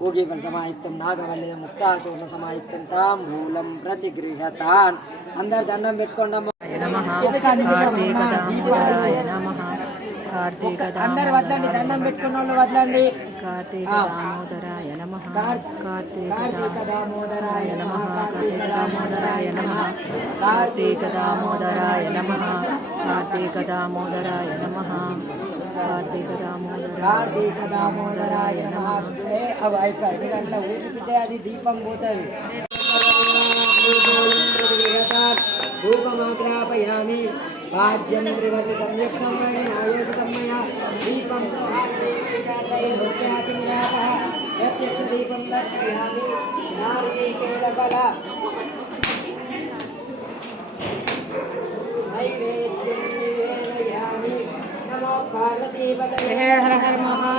पूगीफल समायुक्तं नागवल्लिं मुक्ताचूर्ण समायुक्तं ताम्बूलं प्रतिगृह्यतान् अंदर దండం పెట్టుకోండి నమః కార్తీకదామోదరాయ నమః అందరు వదలండి దండం పెట్టుకున్న వాళ్ళు వదలండి కార్తీకదామోదరాయ నమః కార్తీకదామోదరాయ నమః కార్తీకదామోదరాయ నమః కార్తీకదామోదరాయ నమః కార్తీకదామోదరాయ నమః కార్తీకదామోదరాయ నమః अब అయిపోయి గంటల ఊపితే అది దీపం పోతది धूपमाग्रापयामि वाज्यं त्रिवर्ति संयुक्तं आयोजितं मया दीपं प्रत्यक्षदीपं दर्शयामि नारिकेलफल नैवेद्यं निवेदयामि नमो पार्वतीपतये हर हर महादेव।